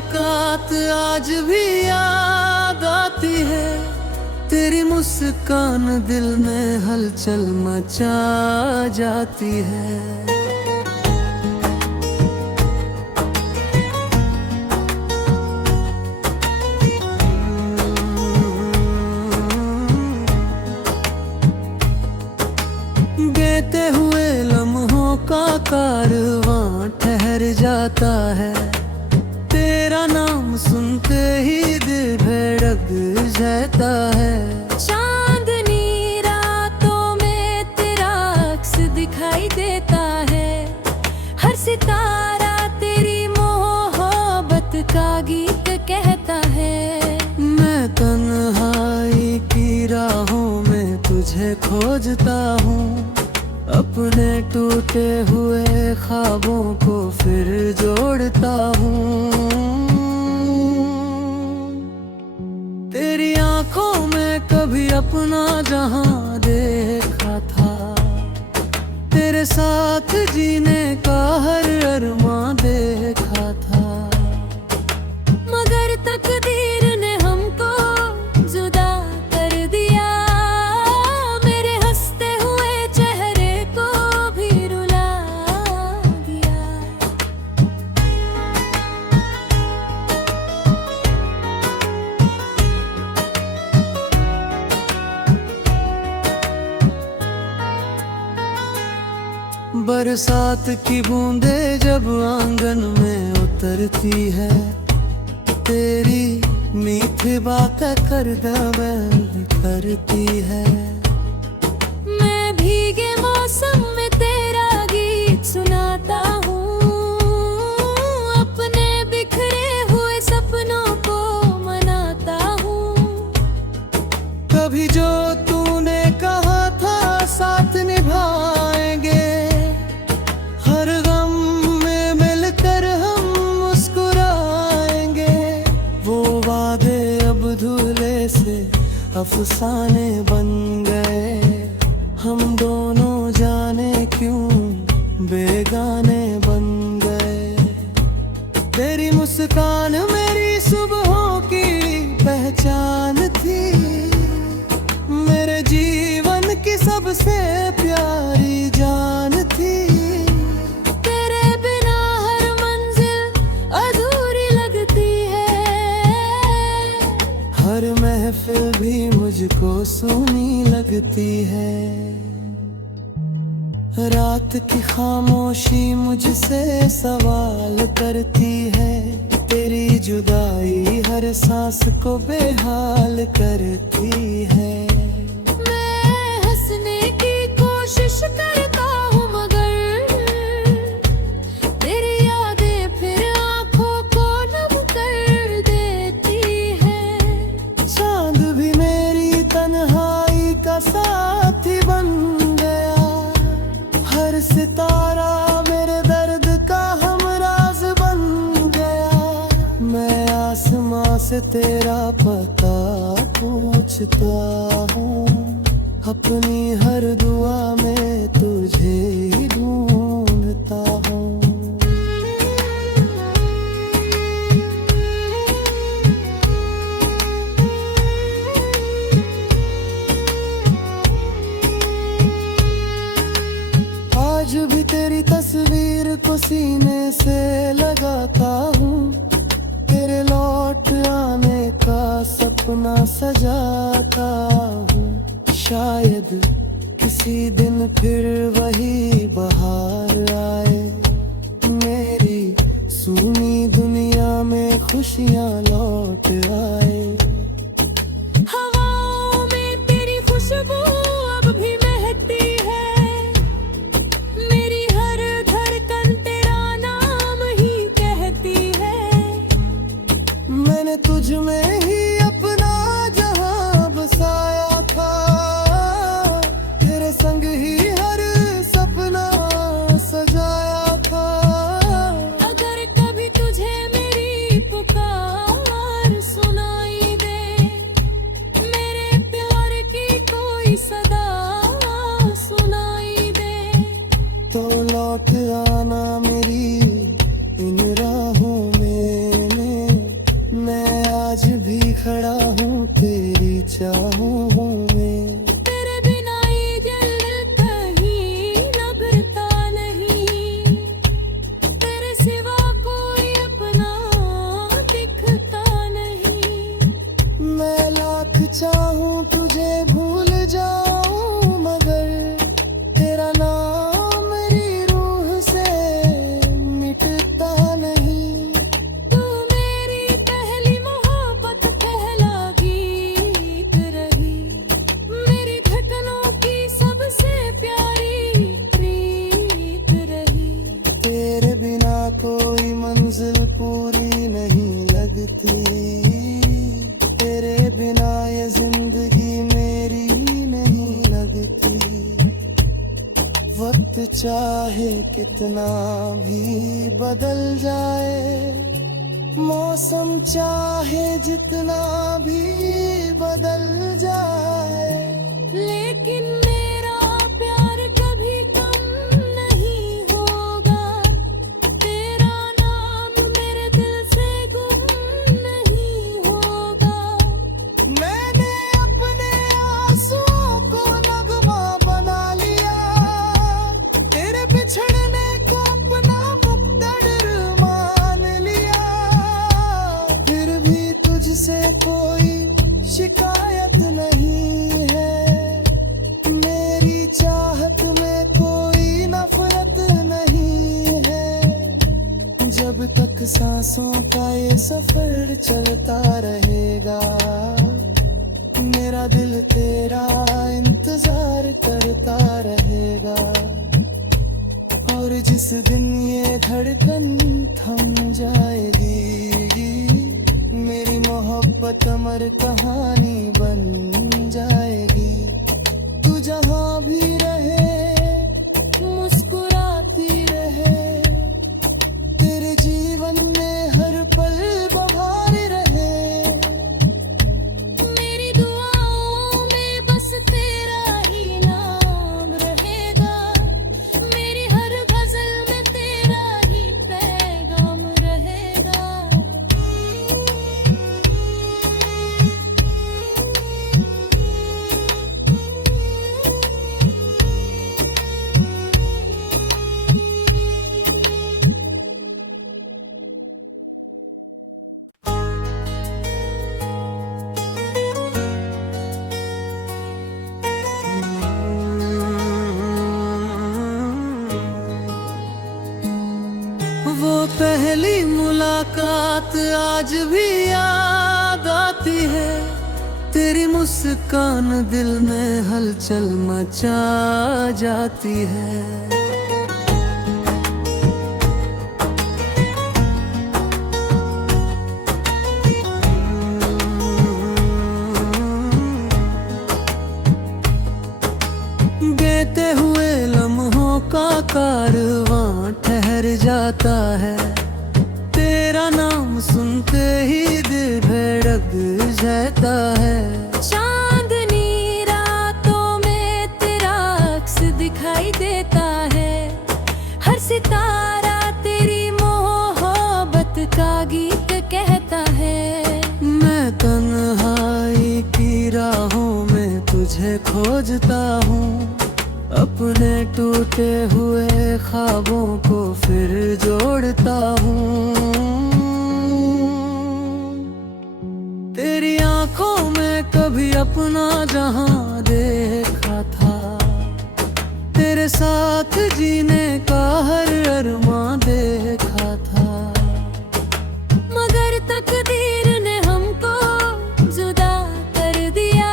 मुलाकात आज भी याद आती है। तेरी मुस्कान दिल में हलचल मचा जाती है। बीते हुए लम्हों का कारवां ठहर जाता है। तेरा नाम सुनते ही दिल धड़क जाता है। चांदनी रातों में तेरा अक्स दिखाई देता है। हर सितारा तेरी मोहब्बत का गीत कहता है। मैं तन्हाई की राहों में तुझे खोजता हूँ। अपने टूटे हुए ख्वाबों को फिर जोड़ता हूँ। तेरी आंखों में कभी अपना जहां देखा था। तेरे साथ जीने का हर अरमां देखा था। मगर तकदीर ने हमको जुदा कर दिया। मेरे हंसते हुए चेहरे को भी रुला दिया। बरसात की बूंदें जब आंगन में उतरती है। तेरी मीठी बातें कर दिल करती है। मैं भीगे मौसम में तेरा गीत सुनाता हूँ। अपने बिखरे हुए सपनों को मनाता हूँ। कभी जो तूने कहा था साथ निभाएंगे। हर गम में मिलकर हम मुस्कुराएंगे। वो वादे अब धुले से अफसाने बन गए। हम दोनों जाने क्यों बेगाने बन गए। तेरी मुस्कान मेरी सुबहों की पहचान थी। मेरे जीवन की सबसे प्यारी जान थी। तेरे बिना हर मंजिल अधूरी लगती है। हर महफिल भी मुझको सूनी लगती है। रात की खामोशी मुझसे सवाल करती है। तेरी जुदाई हर सांस को बेहाल करती है। मैं हंसने की कोशिश करता हूँ मगर तेरी यादें फिर आँखों को नम कर देती है। चांद भी मेरी तन्हाई का साथी बन गया। हर सितारा मेरे दर्द का हमराज बन गया। मैं आसमां से तेरा पता पूछता हूँ। अपनी हर दुआ में तुझे ही ढूंढता हूँ। आज भी तेरी तस्वीर को सीने से लगाता हूँ। तेरे लौट आने का सपना सजाता हूँ। शायद किसी दिन फिर वही बहार आए। मेरी सूनी दुनिया में खुशियाँ लौट आए। हवाओं में तेरी खुशबू अब भी महकती है। मेरी हर धड़कन तेरा नाम ही कहती है। मैंने तुझ में ही अपना जहां बसाया था। तेरे संग ही हर सपना सजाया था। अगर कभी तुझे मेरी पुकार सुनाई दे। मेरे प्यार की कोई सदा सुनाई दे। तो लौट आना मेरी इन राहों में खड़ा हूँ तेरी चाहों में। तेरे बिना ये दिल कहीं न भरता नहीं, तेरे सिवा कोई अपना दिखता नहीं। मैं लाख चाहूँ तुझे भूल जाऊं, मगर तेरा नाम मेरी रूह से मिटता नहीं। तू मेरी पहली मोहब्बत पहला गीत रही, मेरी धड़कनों की सबसे प्यारी प्रीत रही। तेरे बिना कोई मंजिल पूरी नहीं लगती, तेरे बिना ये जिंदगी मेरी नहीं लगती। वक्त चाहे कितना भी बदल जाए, मौसम चाहे जितना भी बदल जाए, लेकिन मेरा प्यार कभी कम नहीं होगा, तेरा नाम मेरे दिल से गुम नहीं होगा। मैंने अपने आंसुओं को नगमा बना लिया, तेरे बिछड़ने को अपना मुकद्दर मान लिया। फिर भी तुझसे कोई शिकायत नहीं है, मेरी चाहत में कोई नफरत नहीं है। जब तक सांसों का ये सफर चलता रहेगा, मेरा दिल तेरा इंतजार करता रहेगा। और जिस दिन ये धड़कन थम जाएगी, मेरी मोहब्बत अमर कहानी बन जाएगी। तू जहाँ भी रहे मुस्कुराती रहे, तेरे जीवन में हर पल बहार रहे। मेरी दुआओं में बस तेरा ही नाम रहेगा, मेरी हर गजल में तेरा ही पैगाम रहेगा। वो पहली मुलाकात आज भी याद आती है, तेरी मुस्कान दिल में हलचल मचा जाती है। बीते हुए लम्हों का कारवां ठहर जाता है, तेरा नाम सुनते ही दिल धड़क जाता है। चांदनी रातों में तेरा अक्स दिखाई देता है, हर सितारा तेरी मोहब्बत का गीत कहता है। मैं तन्हाई की राहों में तुझे खोजता हूँ, अपने टूटे हुए ख्वाबों को फिर जोड़ता हूँ। तेरी आंखों में कभी अपना जहां देखा था, तेरे साथ जीने का हर अरमां देखा था। मगर तकदीर ने हमको जुदा कर दिया,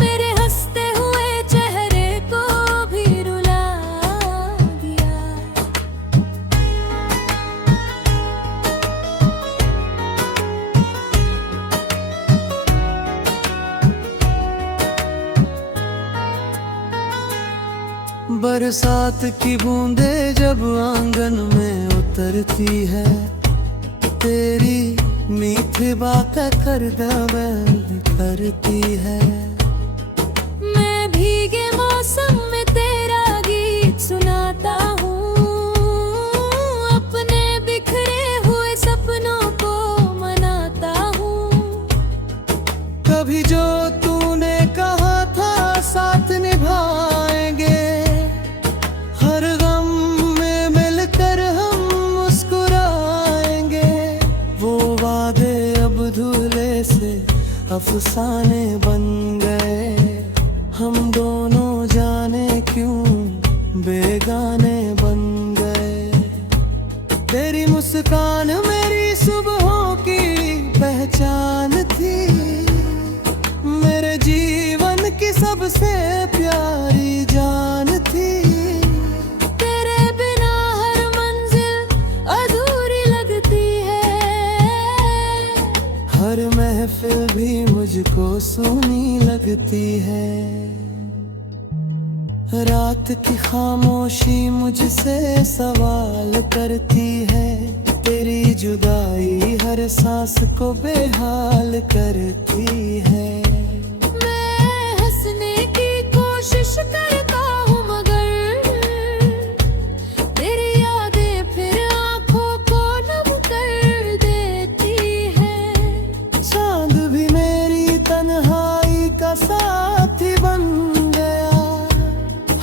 मेरे हंसते हुए चेहरे को भी रुला दिया। बरसात की बूंदें जब आंगन में उतरती है, तेरी मीठी बातें कर दिल करती है। मैं भीगे मौसम में तेरा गीत सुनाता हूँ, अपने बिखरे हुए सपनों को मनाता हूँ। से अफसाने बन गए। हम दोनों जाने क्यों बेगाने बन गए। तेरी मुस्कान मेरी सुबहों की पहचान थी, मेरे जीवन की सबसे प्यारी जान थी। तेरे बिना हर मंजिल अधूरी लगती है, हर महफिल भी मुझको सूनी लगती है। रात की खामोशी मुझसे सवाल करती है, तेरी जुदाई हर सांस को बेहाल करती है। मैं हंसने की कोशिश करता हूँ मगर तेरी यादें फिर आंखों को नम कर देती है। चांद भी मेरी तन्हाई का साथी बन गया,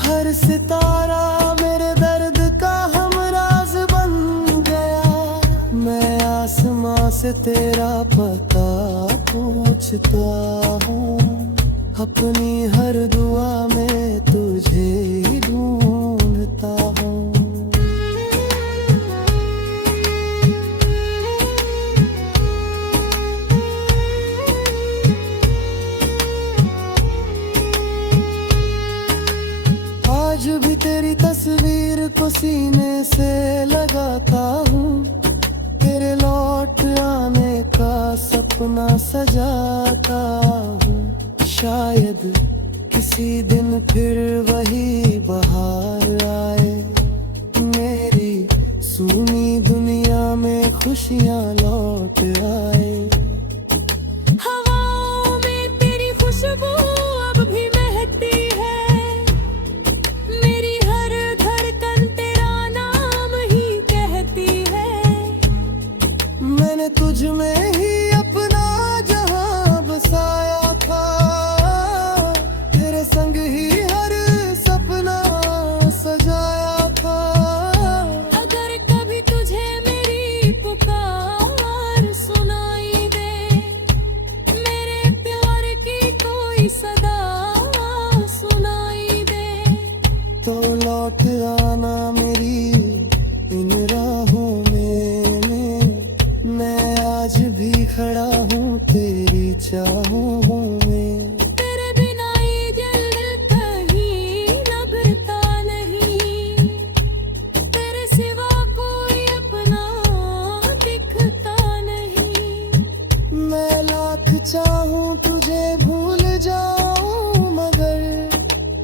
हर सितारा मेरे दर्द का हमराज बन गया। मैं आसमां से तेरा पता पूछता हूँ, अपनी हर दुआ में तुझे ही ढूंढता हूँ। आज भी तेरी तस्वीर को सीने से लगाता हूँ, तेरे लौट आने का सपना सजाता हूँ। शायद किसी दिन फिर वही बहार आए, मेरी सूनी दुनिया में खुशियाँ लौट आए। हवाओं में तेरी खुशबू अब भी महकती है, मेरी हर धड़कन तेरा नाम ही कहती है। मैंने तुझ में ही अपना जहां बसाया था, तेरे संग ही हर सपना सजाया था। अगर कभी तुझे मेरी पुकार सुनाई दे, मेरे प्यार की कोई सदा सुनाई दे, तो लौट आना मेरी इन राहों में। मैं आज भी खड़ा हूँ तेरी चाहों में। तेरे बिना ये दिल कहीं लगता नहीं, तेरे सिवा कोई अपना दिखता नहीं। मैं लाख चाहूँ तुझे भूल जाऊं, मगर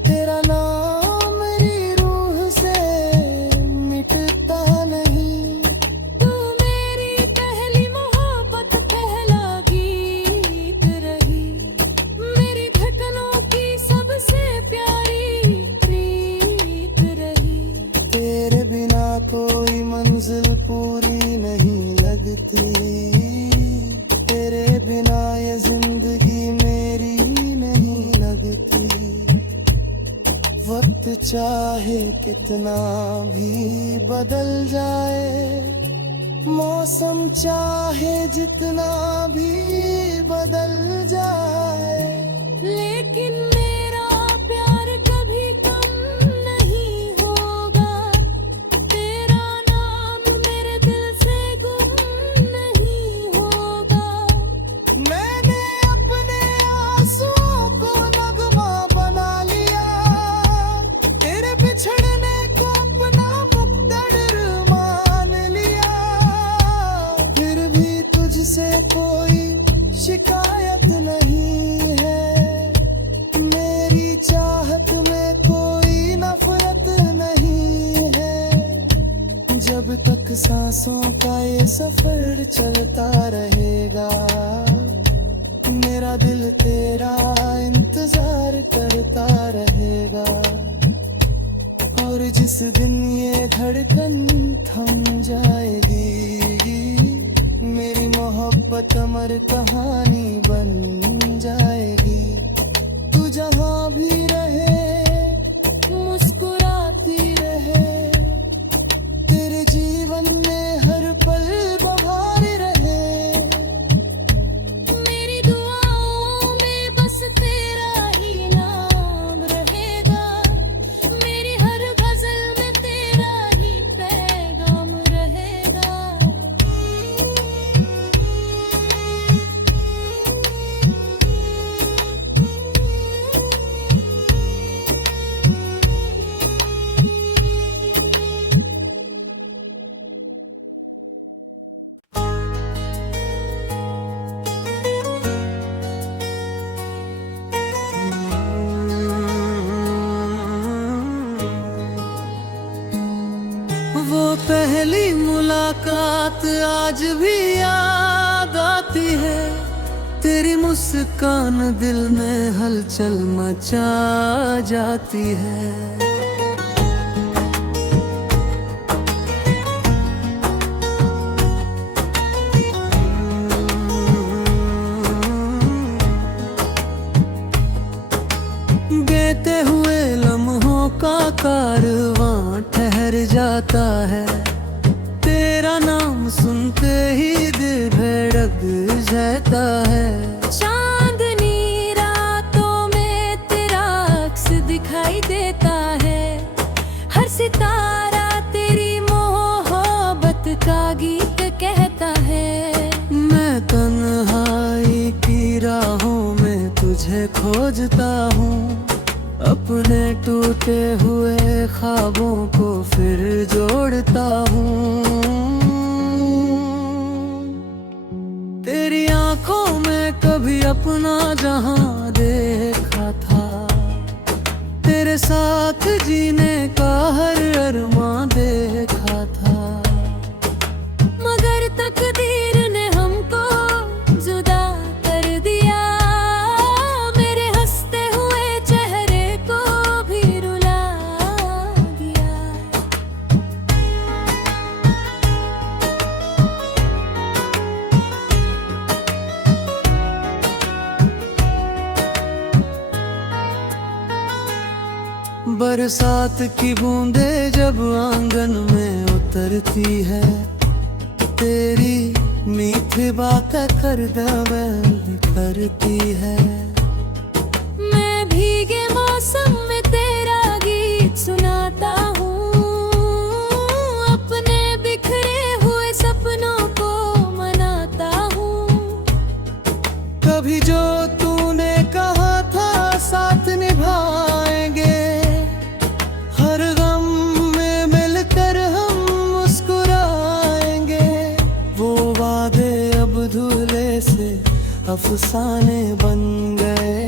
तेरा नाम मेरी रूह से मिटता नहीं। तू मेरी पहली मोहब्बत, पहला गीत रही, मेरी धड़कनों की सबसे प्यारी प्रीत रही। तेरे बिना कोई मंजिल पूरी नहीं लगती, तेरे बिना ये जिंदगी मेरी नहीं लगती। वक्त चाहे कितना भी बदल जाए, मौसम चाहे जितना भी बदल जाए, लेकिन मेरा प्यार कभी कम नहीं होगा, तेरा नाम मेरे दिल से गुम नहीं होगा। मैंने अपने आंसुओं को नगमा बना लिया, तेरे बिछड़ने को अपना मुक़द्दर मान लिया। फिर भी तुझसे कोई शिकायत नहीं है, मेरी चाहत में कोई नफरत नहीं है। जब तक सांसों का ये सफर चलता रहेगा, मेरा दिल तेरा इंतजार करता रहेगा। और जिस दिन ये धड़कन थम जाएगी, मेरी मोहब्बत अमर कहानी बन जाएगी। तू जहाँ भी रहे मुस्कुराती रहे, तेरे जीवन में हर पल बहार रहे। मेरी रात आज भी याद आती है, तेरी मुस्कान दिल में हलचल मचा जाती है। बीते हुए लम्हों का कारवां ठहर जाता है, तेरा नाम सुनते ही दिल धड़क जाता है। चांदनी रातों में तेरा अक्स दिखाई देता है, हर सितारा तेरी मोहब्बत का गीत कहता है। मैं तन्हाई की राहों में तुझे खोजता हूँ, अपने टूटे हुए ख्वाबों को फिर जोड़ता हूँ। तेरी आंखों में कभी अपना जहां देखा था, तेरे साथ जीने का हर अरमां देखा था। मगर तकदीर ने हमको जुदा कर दिया, मेरे हंसते हुए चेहरे को भी रुला दिया। बरसात की बूंदें जब आंगन में उतरती है, तेरी मीठी बातें कर दिल करती है। मैं भीगे मौसम में तेरा गीत सुनाता हूँ, अपने बिखरे हुए सपनों को मनाता हूँ। कभी जो तूने कहा था साथ निभाएंगे, हर गम में मिलकर हम मुस्कुराएंगे। वो वादे अब धुले से अफसाने बन गए,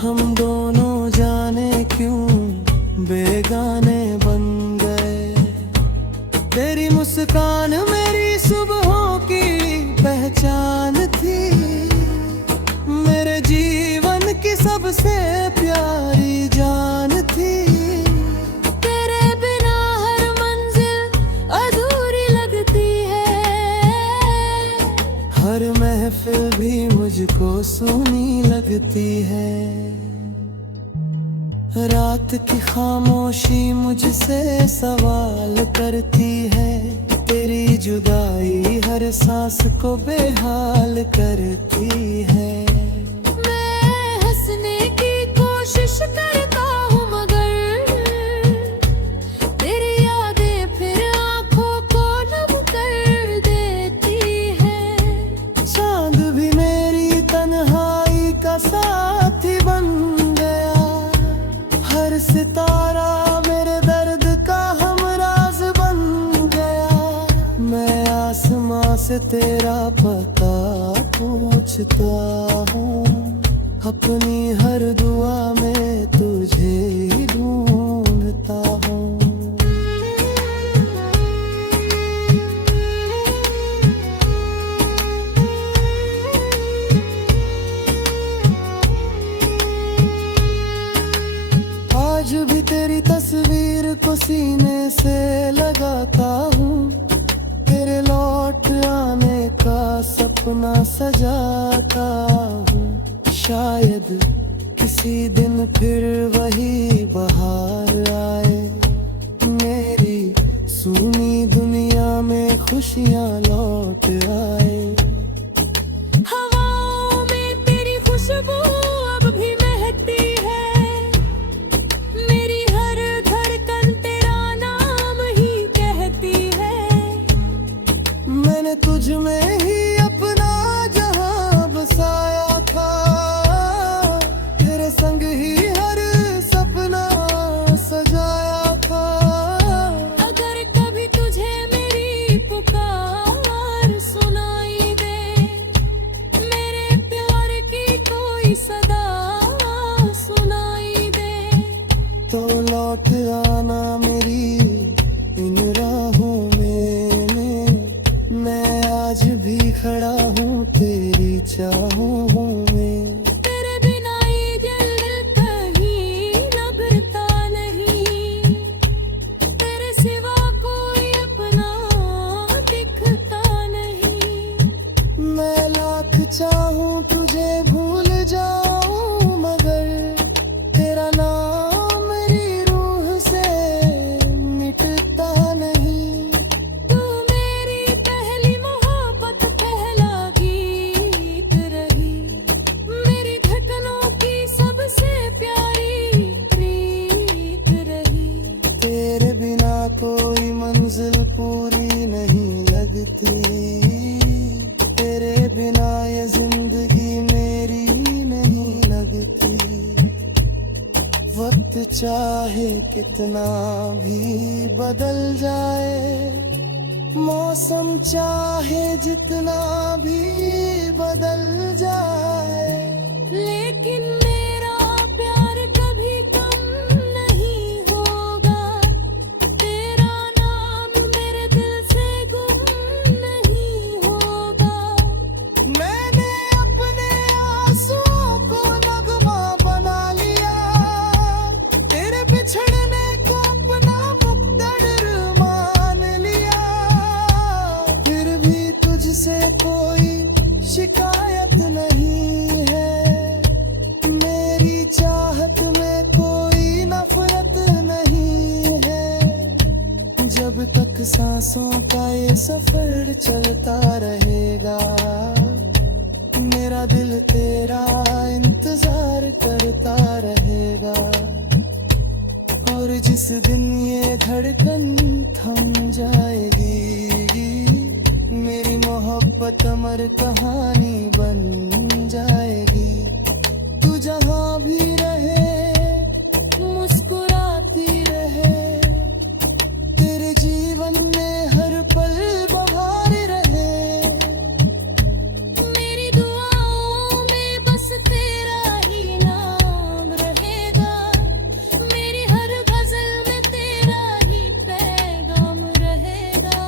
हम दोनों जाने क्यों बेगाने बन गए। तेरी मुस्कान मेरी सुबहों की पहचान थी, मेरे जीवन की सबसे प्यारी जान थी। तेरे बिना हर मंजिल अधूरी लगती है, हर महफिल भी मुझको सूनी लगती है। रात की खामोशी मुझसे सवाल करती है, तेरी जुदाई हर सांस को बेहाल करती है। मैं हंसने की कोशिश करता हूँ मगर तेरी यादें फिर आंखों को नम कर देती है। चांद भी मेरी तन्हाई का साथी बन गया, हर सितारा मेरे दर्द का हमराज बन गया। मैं आसमां से तेरा पता पूछता हूँ, अपनी हर दुआ में तुझे ही ढूंढता हूँ। आज भी तेरी तस्वीर को सीने से लगाता हूँ, तेरे लौट आने का सपना सजाता हूँ। शायद किसी दिन फिर वही बहार आए, मेरी सूनी दुनिया में खुशियाँ लौट आए। हवाओं में तेरी खुशबू अब भी महकती है, मेरी हर धड़कन तेरा नाम ही कहती है। मैंने तुझ में ही अपना जहां बसाया था, तेरे संग ही हर सपना सजाया था। अगर कभी तुझे मेरी पुकार सुनाई दे, मेरे प्यार की कोई सदा सुनाई दे, तो लौट आना मेरी इन राहों में तेरी चाहों में। तेरे बिना ये दिल कहीं न भरता नहीं, तेरे सिवा कोई अपना दिखता नहीं। मैं लाख चाहूं तुझे भूल जाऊं, मगर तेरा नाम मेरी रूह से मिटता नहीं। तू मेरी पहली मोहब्बत, पहला गीत रही, मेरी धड़कनों की सबसे प्यारी प्रीत रही। तेरे बिना कोई मंजिल पूरी नहीं लगती, तेरे बिना ये जिंदगी मेरी नहीं लगती। वक्त चाहे कितना भी बदल जाए, मौसम चाहे जितना भी बदल जाए, लेकिन मेरा प्यार कभी कम नहीं होगा, तेरा नाम मेरे दिल से गुम नहीं होगा। मैंने अपने आंसुओं को नगमा बना लिया, तेरे बिछड़ने को अपना मुकद्दर मान लिया। फिर भी तुझसे कोई शिकायत नहीं है, मेरी चाहत में कोई नफरत नहीं है। जब तक सांसों का ये सफर चलता रहेगा, मेरा दिल तेरा इंतजार करता रहेगा। और जिस दिन ये धड़कन थम जाएगी, मेरी मोहब्बत अमर कहानी बन जाएगी। तू जहाँ भी रहे मुस्कुराती रहे, तेरे जीवन में हर पल बहार रहे। मेरी दुआओं में बस तेरा ही नाम रहेगा, मेरी हर गजल में तेरा ही पैगाम रहेगा।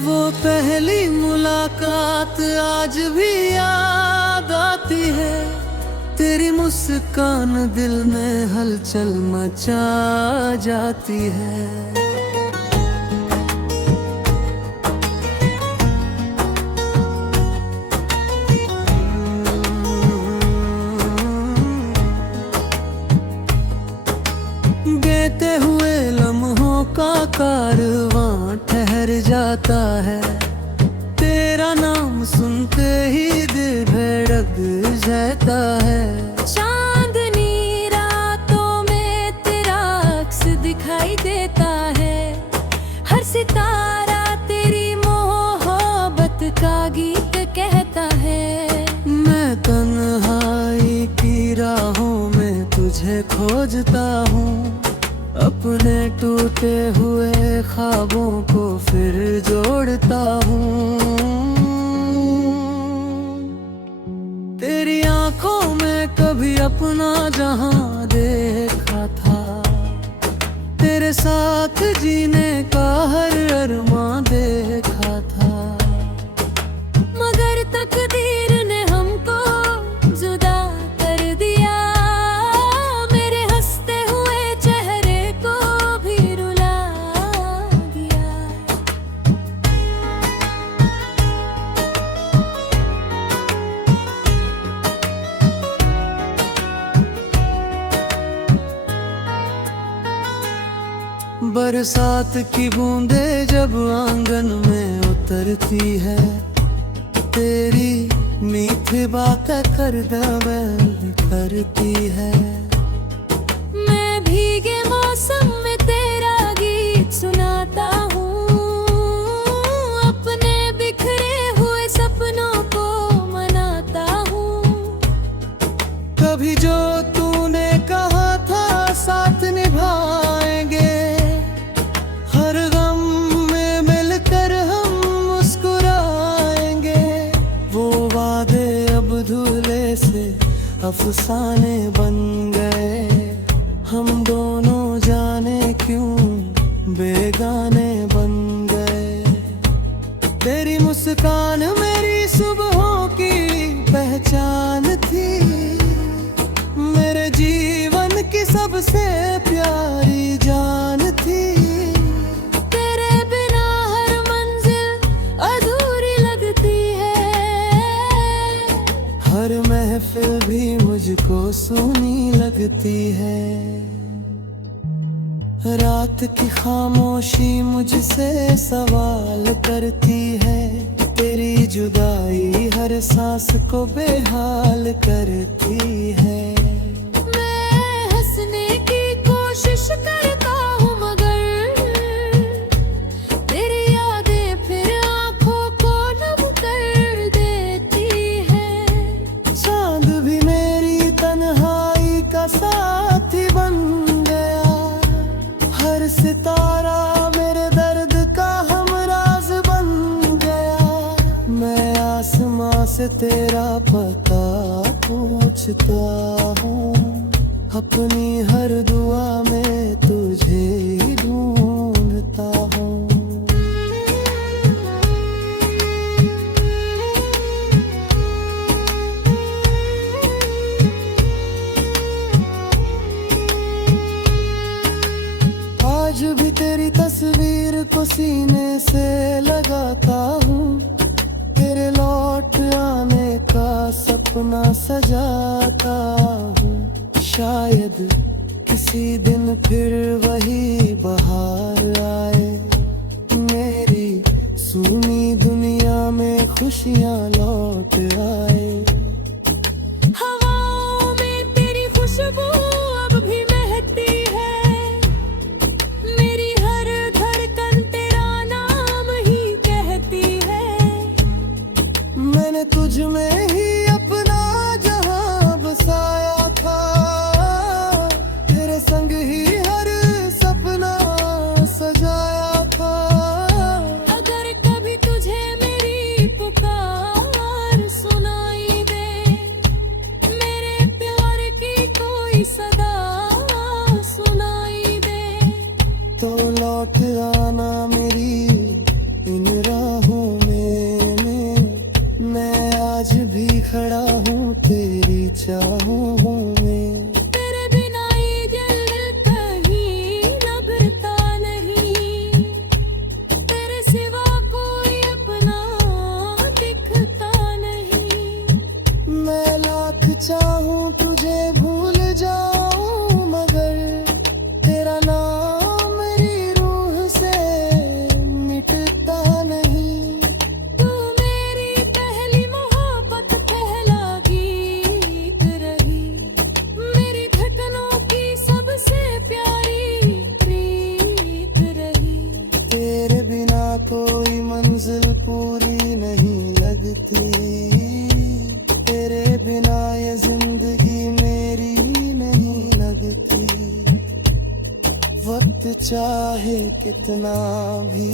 वो पहली मुलाकात आज भी याद आती है, तेरी मुस्कान दिल में हलचल मचा जाती है। बीते हुए लम्हों का कारवां ठहर जाता है, तेरा नाम सुनते ही दिल धड़क जाता है। चांदनी रातों में तेरा अक्स दिखाई देता है, हर सितारा तेरी मोहब्बत का गीत कहता है। मैं तन्हाई की राहों में तुझे खोजता हूँ, अपने टूटे हुए ख्वाबों को फिर जोड़ता हूँ। तेरी आंखों में कभी अपना जहां देखा था, तेरे साथ जीने का हर अरमां देखा था। मगर तकदीर ने हमको जुदा कर दिया, मेरे हंसते हुए चेहरे को भी रुला दिया। बरसात की बूंदें जब आंगन में उतरती है, तेरी मीठी बातें कर दिल करती है। मैं भीगे मौसम में तेरा गीत सुनाता हूँ, अपने बिखरे हुए सपनों को मनाता हूँ। कभी जो तूने कहा था साथ निभाएंगे, हर गम में मिलकर हम मुस्कुराएंगे। वो वादे अब धुले से अफसाने बन गए, हम दोनों जाने क्यों बेगाने बन गए। तेरी मुस्कान मेरी सुबहों की पहचान थी, मेरे जीवन की सबसे प्यारी जान थी। तेरे बिना हर मंजिल अधूरी लगती है, हर महफिल भी मुझको सूनी लगती है। रात की खामोशी मुझसे सवाल करती है, तेरी जुदाई हर सांस को बेहाल करती है। मैं हंसने की कोशिश करता हूँ मगर तेरी यादें फिर आंखों को नम कर देती है। चांद भी मेरी तन्हाई का साथी बन गया, हर सितारा मेरे दर्द का हमराज बन गया। मैं आसमां से तेरा पता पूछता हूँ, अपनी हर दुआ में तुझे ही ढूंढता हूँ। आज भी तेरी तस्वीर को सीने से लगाता हूँ, तेरे लौट आने का सपना सजाता हूँ। शायद किसी दिन फिर वही बहार आए, मेरी सूनी दुनिया में खुशियाँ लौट आए। हवाओं में तेरी खुशबू अब भी महकती है, मेरी हर धड़कन तेरा नाम ही कहती है। मैंने तुझ में ही अपना जहां बसाया था, तेरे संग ही हर सपना सजाया था। अगर कभी तुझे मेरी पुकार सुनाई दे, मेरे प्यार की कोई सदा सुनाई दे, तो लौट आना मेरी इन राहों में। मैं आज भी खड़ा हूँ तेरी चाहों में। तेरे बिना ये दिल कहीं न भरता नहीं, तेरे सिवा कोई अपना दिखता नहीं। मैं लाख चाहूँ तुझे भूल जाऊँ, मगर तेरा नाम मेरी रूह से मिटता नहीं। तू मेरी पहली मोहब्बत, पहला गीत रही, मेरी धड़कनों की सबसे प्यारी प्रीत रही। तेरे बिना कोई मंजिल पूरी नहीं लगती, तेरे बिना ये जिंदगी मेरी नहीं लगती। वक्त चाहे कितना भी